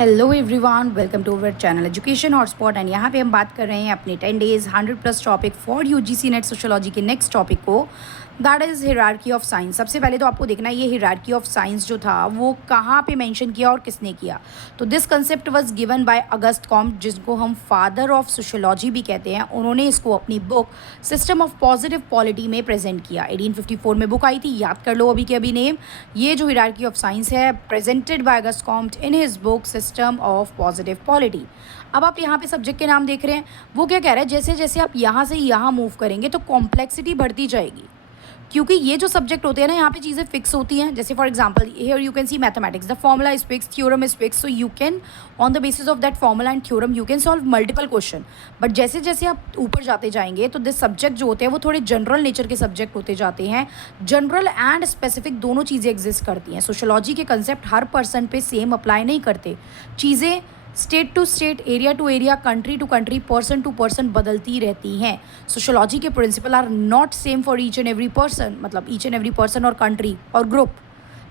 Hello everyone, welcome to our channel education hotspot. And यहाँ पे हम बात कर रहे हैं अपने 10 days 100+ topic for UGC NET sociology के नेक्स्ट टॉपिक को, that is hierarchy of science. सबसे पहले तो आपको देखना है ये हिरार्की ऑफ साइंस जो था वो कहाँ पे मेंशन किया और किसने किया। तो this concept was given by August Comte, जिसको हम फादर ऑफ सोशियोलॉजी भी कहते हैं। उन्होंने इसको अपनी book system of positive polity में प्रेजेंट किया। 1854 में बुक आई थी, याद कर लो अभी के अभी नेम। ये जो हिरार्की ऑफ साइंस है presented by August Comte in his book system of positive polity. अब आप यहाँ पे सब्जेक्ट के नाम देख रहे हैं, वो क्या कह रहा है, जैसे जैसे आप यहाँ से यहाँ मूव करेंगे तो कॉम्प्लेक्सिटी बढ़ती जाएगी, क्योंकि ये जो सब्जेक्ट होते हैं ना यहाँ पे चीज़ें फिक्स होती हैं। जैसे for example here you can see mathematics, the formula is fix, theorem is fix, so you can on the basis of that formula and theorem you can solve multiple question. But जैसे जैसे आप ऊपर जाते जाएंगे तो this subject जो होते हैं वो थोड़े जनरल नेचर के सब्जेक्ट होते जाते हैं। जनरल एंड स्पेसिफिक दोनों चीज़ें एग्जिस्ट करती हैं। सोशियोलॉजी के कंसेप्ट हर पर्सन पे सेम अप्लाई नहीं करते। चीज़ें state to state, area to area, country to country, person to person बदलती रहती हैं। सोशियोलॉजी के principle are not same for each and every person, मतलब ईच एंड एवरी पर्सन और कंट्री और ग्रुप।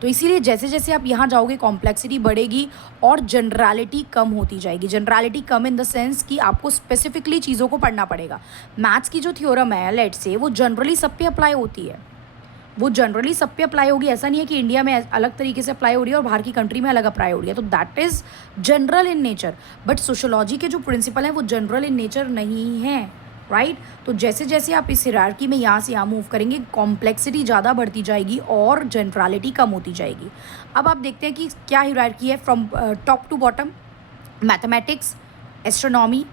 तो इसीलिए जैसे जैसे आप यहाँ जाओगे कॉम्प्लेक्सिटी बढ़ेगी और जनरलिटी कम होती जाएगी। Generality come in the sense कि आपको स्पेसिफिकली चीज़ों को पढ़ना पड़ेगा। मैथ्स की जो थ्योरम है लेट से, वो जनरली सब पे अप्लाई होती है, वो जनरली सब पे अप्लाई होगी। ऐसा नहीं है कि इंडिया में अलग तरीके से अप्लाई हो रही है और बाहर की कंट्री में अलग अप्लाई हो रही है। तो that is general in nature. But sociology के जो प्रिंसिपल हैं वो जनरल इन नेचर नहीं है, राइट। तो जैसे जैसे आप इस हिरार्की में यहाँ से यहाँ मूव करेंगे कॉम्प्लेक्सिटी ज़्यादा बढ़ती जाएगी और जनरलिटी कम होती जाएगी। अब आप देखते हैं कि क्या हिरार्की है from top to bottom. Mathematics, astronomy,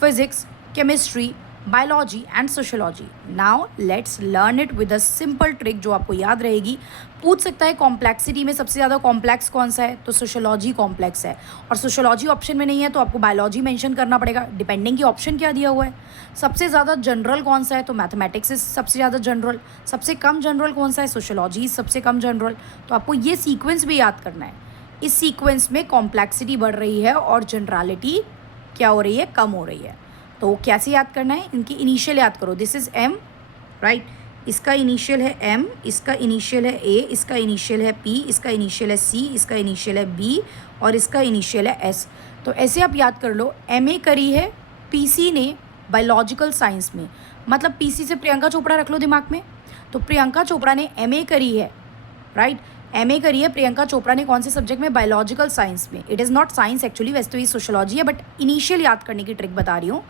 physics, chemistry, biology and sociology. Now let's learn it with a simple trick जो आपको याद रहेगी। पूछ सकता है कॉम्प्लेक्सिटी में सबसे ज़्यादा कॉम्प्लेक्स कौन सा है, तो सोशियोलॉजी कॉम्प्लेक्स है। और सोशियोलॉजी ऑप्शन में नहीं है तो आपको बायोलॉजी मेंशन करना पड़ेगा, डिपेंडिंग की ऑप्शन क्या दिया हुआ है। सबसे ज़्यादा जनरल कौन सा है, तो मैथमेटिक्स सबसे ज़्यादा जनरल। सबसे कम जनरल कौन सा है, सोशियोलॉजी सबसे कम जनरल। तो आपको ये सीक्वेंस भी याद करना है। इस सीक्वेंस में कॉम्प्लेक्सिटी बढ़ रही है और जनरलिटी क्या हो रही है, कम हो रही है। तो कैसे याद करना है, इनकी इनिशियल याद करो। This is M, right. इसका इनिशियल है एम, इसका इनिशियल है ए, इसका इनिशियल है पी, इसका इनिशियल है सी, इसका इनिशियल है बी और इसका इनिशियल है एस। तो ऐसे आप याद कर लो। एम ए करी है पीसी ने बायोलॉजिकल साइंस में, मतलब पीसी से प्रियंका चोपड़ा रख लो दिमाग में। तो प्रियंका चोपड़ा ने एम ए करी है, राइट। एमए करी है प्रियंका चोपड़ा ने कौन से सब्जेक्ट में, बायोलॉजिकल साइंस में। It is not science actually, वैसे तो ये सोशियोलॉजी है, बट इनिशियल याद करने की ट्रिक बता रही हूँ।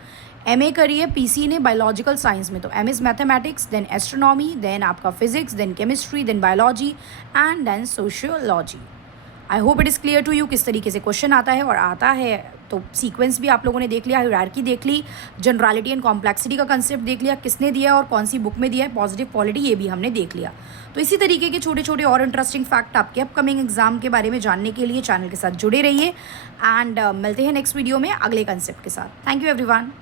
एमए करी है पीसी ने बायोलॉजिकल साइंस में, तो M is mathematics, then astronomy, then आपका physics, then chemistry, then biology and then sociology. I hope it is clear to you किस तरीके से क्वेश्चन आता है। और आता है तो सीक्वेंस भी आप लोगों ने देख लिया, हायरार्की देख ली, जनरलिटी एंड कॉम्प्लेक्सिटी का कंसेप्ट देख लिया, किसने दिया और कौन सी बुक में दिया है, पॉजिटिव पॉलिटी ये भी हमने देख लिया। तो इसी तरीके के छोटे छोटे और इंटरेस्टिंग फैक्ट आपके अपकमिंग एग्जाम के बारे में जानने के लिए चैनल के साथ जुड़े रहिए। एंड मिलते हैं नेक्स्ट वीडियो में अगले कंसेप्ट के साथ। Thank you everyone.